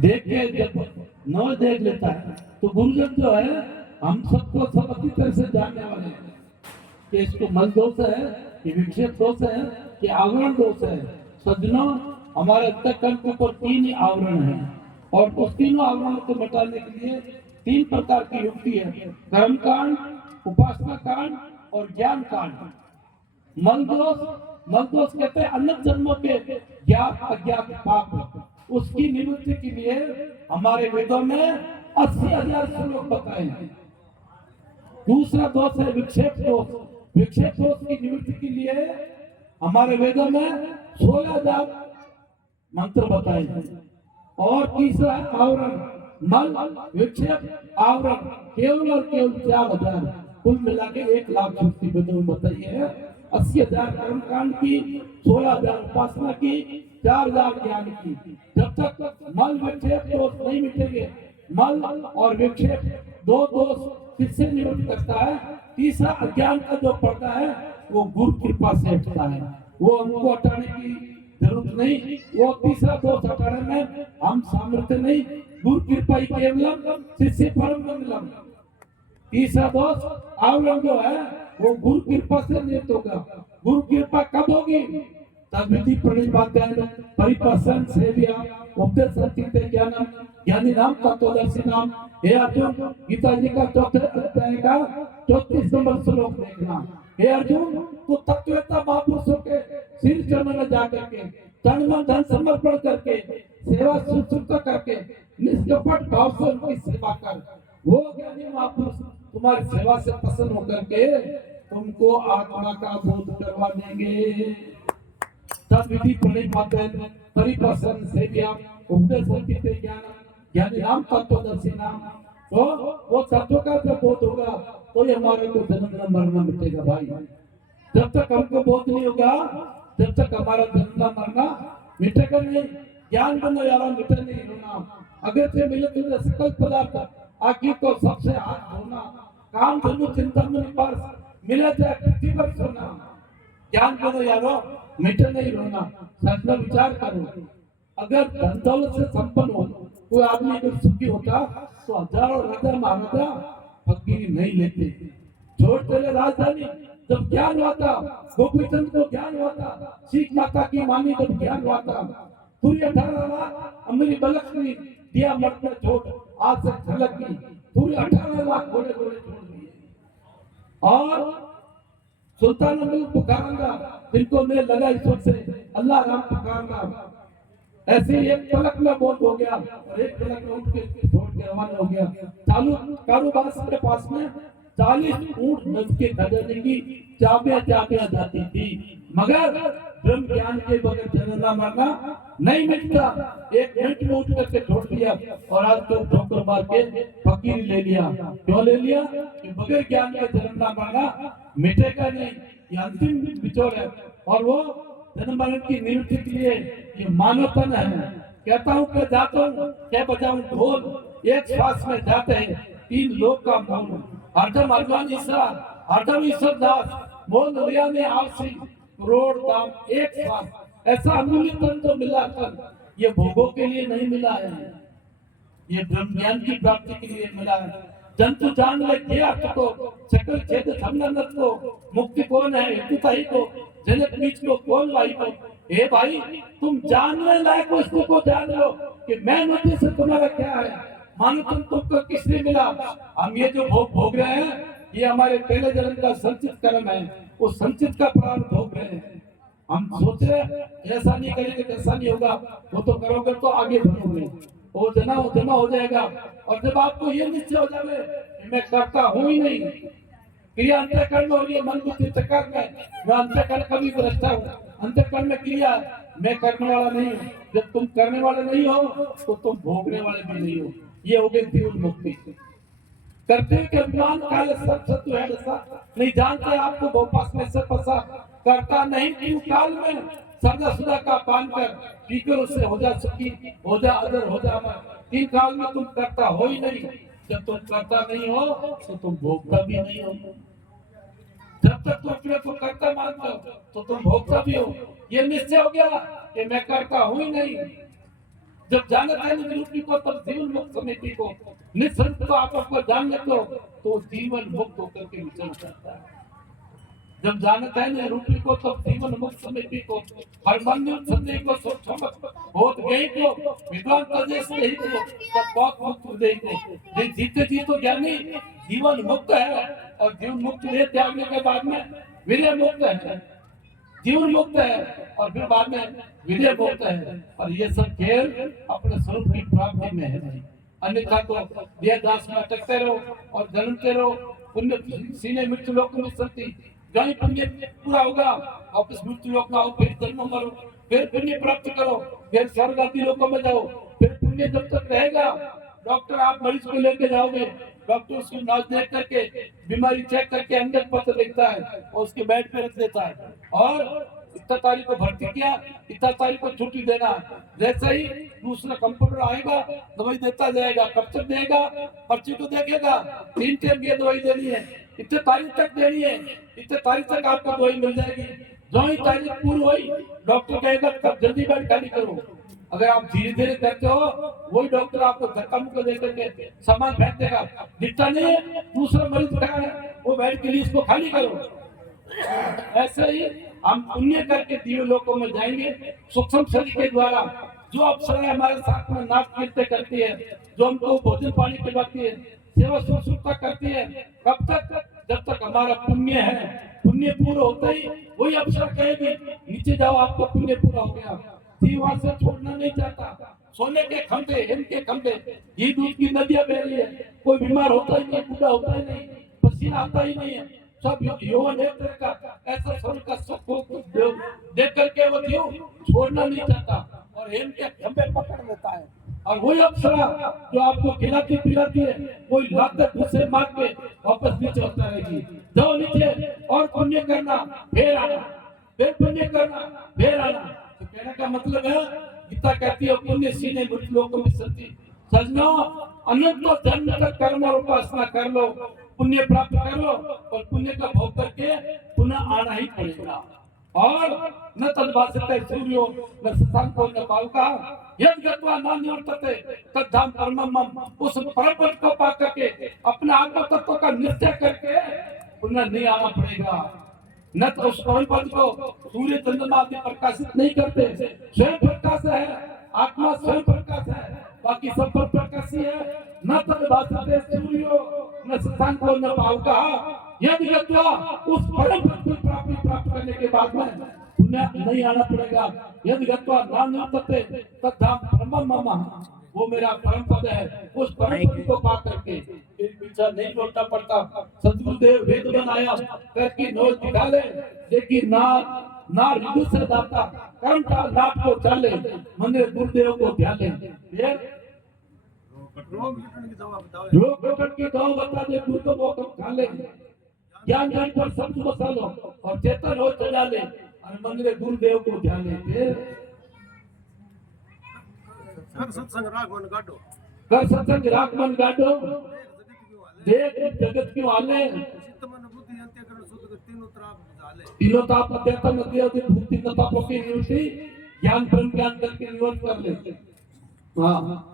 देख के जब न देख लेता है तो गुरुजन जो है हम सबको सब अच्छी तरह से जानने वाले हैं कि इसको मल दोष है, कि विक्षेप दोष है, कि आवरण दोष है। सज्जनों, हमारे अंतःकरण के ऊपर 3 ही आवरण है और उस तीनों आवरणों को मिटाने के लिए 3 प्रकार की युक्ति है: कर्म कांड, उपासना कांड और ज्ञान कांड। मल दोष कहते हैं अनंत जन्मों के ज्ञात अज्ञात पाप, उसकी निवृत्ति के लिए हमारे वेदों में 80,000 श्लोक बताए हैं। दूसरा दोष है विक्षेप दोष। विक्षेप दोष की निवृत्ति के लिए हमारे वेदों में 16,000 मंत्र बताए हैं। और तीसरा आवरण, मल, विक्षेप, आवरण, केवल और केवल 4,000, कुल मिला के 1,00,000 श्रुति वेदों में बताई है। 80,000 कर्म कांड की, 16,000 उपासना की, 4,000 ज्ञान की। जब तक मल विक्षेप दोष नहीं मिटेंगे, मल और विक्षेप दो दोष किससे निवृत्त करता है? तीसरा अज्ञान का जो पर्दा है वो गुरु कृपा से हटता है। वो हमको हटाने की जरूरत नहीं, वो तीसरा दोष हटाने में हम सामर्थ्य नहीं, गुरु कृपा ही केवलम, शिष्य परम मंगलम। तीसरा दोष आवरण जो है वो गुरु कृपा से निवृत्त होगा। गुरु कृपा कब होगी? तद्विधि प्रणिपातन परिप्रसन्न सेव्या उपदेश संचिते ज्ञानम ज्ञानी नाम तत्वदर्शी नाम। हे अर्जुन, गीता जी का 4थे अध्याय का 34 नंबर श्लोक देखना। हे अर्जुन, तू तत्ववेत्ता महापुरुषों के सिर चरणों में जाकर के तन मन धन समर्पण करके सेवा शुश्रूषा करके निष्कपट भाव से उनकी सेवा कर। वो ज्ञानी महापुरुष तुम्हारी सेवा से प्रसन्न होकर के तुमको आत्मा का बोध करवा देंगे। तद्विधि प्रणिपातन परिप्रसन्न सेव्या उपदेश संचिते ज्ञानम ज्ञानी नाम तत्वदर्शी नाम। तो वो तत्व का जब बोध होगा तो ये हमारे को जन्म मरना मिटेगा भाई। जब तक हमको बोध नहीं होगा, जब तक हमारा जन्म मरना मिटेगा नहीं। ज्ञान बनो यारा, मिटे नहीं होना। अगर से मिले तुझे सकल पदार्थ आखिर तो सबसे हाथ धोना। काम धनु चिंतन में निपास मिले जाए पृथ्वी पर सोना। ज्ञान बनो यारो, मिटे नहीं रोना। सच विचार करो, अगर धन दौलत से संपन्न हो कोई आदमी अगर सुखी होता तो हजारों राजा महाराजा फकीरी नहीं लेते। छोड़ चले राजधानी, जब ज्ञान हुआ था गोपीचंद को, ज्ञान हुआ था सीख माता की मानी, जब ज्ञान हुआ था पूरी 18 लाख अमीरी बलक ने दिया मत में छोड़, आज से झलक की पूरी 18 लाख घोड़े घोड़े छोड़ दिए। और सुल्तान अमीर पुकारूंगा जिनको मैं लगा ईश्वर से अल्लाह राम पुकारूंगा। ऐसे एक पलक में बोध हो गया और एक पलक में उठ के छोड़ के रवाना हो गया। चालू कारोबार के पास में 40 ऊंट नद के खजाने की चाबियां जाती थी, मगर ब्रह्म ज्ञान के बगैर जन्मना मरना नहीं मिटता। एक मिनट में उठ करके छोड़ दिया और आज तो ठोकर मार के फकीर ले लिया। क्यों ले लिया? कि बगैर ज्ञान के जन्मना मरना मिटेगा नहीं, ये अंतिम विचोर है। और वो जन्म मरण की निवृत्ति के लिए ये मानवपन है। कहता हूँ कि जाता हूँ क्या बजाऊं ढोल, एक श्वास में जाते हैं 3 लोक का मौन। हरदम अर्जन ईश्वर, हरदम ईश्वर दास, मोल लिया ने आपसी करोड़ दाम एक श्वास। ऐसा अमूल्य तन तो मिला तन, ये भोगों के लिए नहीं मिला है, ये ब्रह्म ज्ञान की प्राप्ति के लिए मिला है। जंतु जान ले किया को चक्र छेद समनत को, मुक्ति कौन है हेतुता ही को, जनक बीच को कौन लाई को। हे भाई, तुम जानने लायक वस्तु को जान लो कि मैं मुझे से तुम्हारा क्या है। मानो तुमको किसने मिला? हम ये जो भोग रहे हैं ये हमारे पहले जन्म का संचित कर्म है, उस संचित का प्रारंभ भोग रहे हैं। हम सोच रहे ऐसा नहीं करेंगे ऐसा नहीं होगा, वो तो करोगे तो आगे बढ़ोगे, वो जमा हो जाएगा। और जब आपको ये निश्चय हो जाए कि मैं करता हूँ ही नहीं, क्रिया अंतःकरण में हो रही है, मन बुद्धि चक्कर में, मैं अंतःकरण कभी भ्रष्टा हूँ, अंतःकरण में क्रिया मैं करने वाला नहीं हूँ। जब तुम करने वाले नहीं हो तो तुम भोगने वाले भी नहीं हो। ये हो गई जीवन मुक्ति। करते के अभिमान काल सब सत्य है नहीं जानते आपको भोपास में से फंसा करता नहीं क्यों काल में सदा सुदा का पान कर पीकर उससे हो जा सुखी, हो जा अदर, हो जा अमर। 3 काल में तुम करता हो ही नहीं। जब तुम करता नहीं हो तो तुम भोगता भी नहीं हो। जब तक तुम अपने को करता मानते हो तो तुम भोगता भी हो। ये निश्चय हो गया कि मैं करता हूं ही नहीं, जब जानते हैं निरूपी को तब जीवन मुक्त समिति को निसंत को आपको जान लेते हो तो जीवन मुक्त होकर के विचरण करता है। जब जानता है निरूपी को तब जीवन मुक्त समिति को हरमंदिर संदेह को सोचमत बहुत गई को विद्वान तजेश नहीं को तब बहुत मुक्त हृदय को जीते जी तो ज्ञानी जीवन मुक्त है और जीवन मुक्त है त्यागने के बाद में विनय मुक्त है, जीवन मुक्त है और फिर बाद में विनय मुक्त है। और ये सब खेल अपने स्वरूप की प्राप्ति में है, अन्यथा तो देहदास में अटकते रहो और जन्मते रहो। पुण्य सीने मृत्यु लोक में संति जहाँ पुण्य पूरा होगा वापस मृत्यु लोक में आओ, फिर जन्म मरो, फिर पुण्य प्राप्त करो, फिर स्वर्ग आदि लोकों में जाओ। फिर पुण्य जब तक रहेगा डॉक्टर आप मरीज को लेके जाओगे, डॉक्टर उसकी नाच देख करके बीमारी चेक करके अंदर पत्र लिखता है और उसके बेड पे रख देता है और इतना तारीख को भर्ती किया, इतना तारीख को छुट्टी देना। जैसे ही दूसरा कंप्यूटर आएगा दवाई देता जाएगा, कब तक देगा पर्ची को देखेगा 3 टाइम की दवाई देनी है, इतने तारीख तक देनी है, इतने तारीख तक आपको दवाई मिल जाएगी। जो ही तारीख पूरी हुई डॉक्टर कहेगा तब जल्दी बेड खाली करो। अगर आप धीरे धीरे करते हो वही डॉक्टर आपको धक्का मुक्का दे करके सामान फेंक देगा, दिखता नहीं है दूसरा मरीज खड़ा है वो बेड के लिए इसको खाली करो। ऐसे ही हम पुण्य करके दिव्य लोकों में जाएंगे। सूक्ष्म शरीर के द्वारा जो अप्सराएं हमारे साथ में नाच नृत्य करती है, जो हमको भोजन पानी खिलाती है, सेवा शुश्रूषा करती है, कब तक जब तक हमारा पुण्य है। पुण्य पूरा होता ही वही अप्सरा कहेगी नीचे जाओ आपका पुण्य पूरा हो गया। वहां से छोड़ना नहीं चाहता। सोने के खंभे हिम के खंभे ये दूध की नदियां बह रही है, कोई बीमार होता ही नहीं, बूढ़ा होता ही नहीं, पसीना आता ही नहीं है, सब यौवन एक तरह का ऐसा स्वर्ग का सुख देख करके वो जीव छोड़ना नहीं चाहता और हिम के खंभे पकड़ लेता है। और वही अप्सरा जो आपको खिलाती पिलाती है कोई लाते घुसे मार के वापस नीचे होता रहेगी। जाओ नीचे और पुण्य करना फिर आना, फिर पुण्य करना फिर आना। तो कहने का मतलब है गीता कहती है पुण्य सीने मृत्यु लोक में संति। सजनो अनंत जन्म तक कर्म और उपासना कर लो, पुण्य प्राप्त कर लो और पुण्य का भोग करके पुनः आना ही पड़ेगा। और न तद्भासते सूर्यो न शशांको न पावका यद गत्वा न निवर्तते तद्धाम परमम। उस परम पद को पा करके अपने आत्म तत्व का निश्चय करके पुनः नहीं आना पड़ेगा। न तो उस परम पद को सूर्य चंद्रमा आदि प्रकाशित नहीं करते, स्वयं प्रकाश है, आत्मा स्वयं प्रकाश है, बाकी सब पर प्रकाश ही है। न तद्भासते सूर्यो न शशांको न पावका यदि गत्वा उस परम पद की प्राप्त करने के बाद में पुनः नहीं आना पड़ेगा। यदि गत्वा न निवर्तते तद्धाम परमम मम, वो मेरा परम पद है। उस परम पद को पा करके फिर पीछे नहीं लौटना पड़ता। सतगुरुदेव वेद बनाया करके नोच दिखा ले, लेकिन ना रिदु से दाता कर्म का लाभ को चाले, मंदिर गुरुदेव को ध्यान ले। रोग कटन की दवा बता दे, गुरु को वो खा ले, ज्ञान ज्ञान पर सब बसा लो और चेतन हो चला ले और मंदिर गुरुदेव को ध्यान ले। कर सत्संग राग मन गाडो, कर सत्संग राग मन गाडो, देख जगत क्यों आले, चित्त मन बुद्धि अंतःकरण शुद्ध तीनों ताप अध्यात्म अध्यात्म भक्ति तापों की निवृत्ति ज्ञान ब्रह्म ज्ञान करके निवृत्त कर ले। हाँ।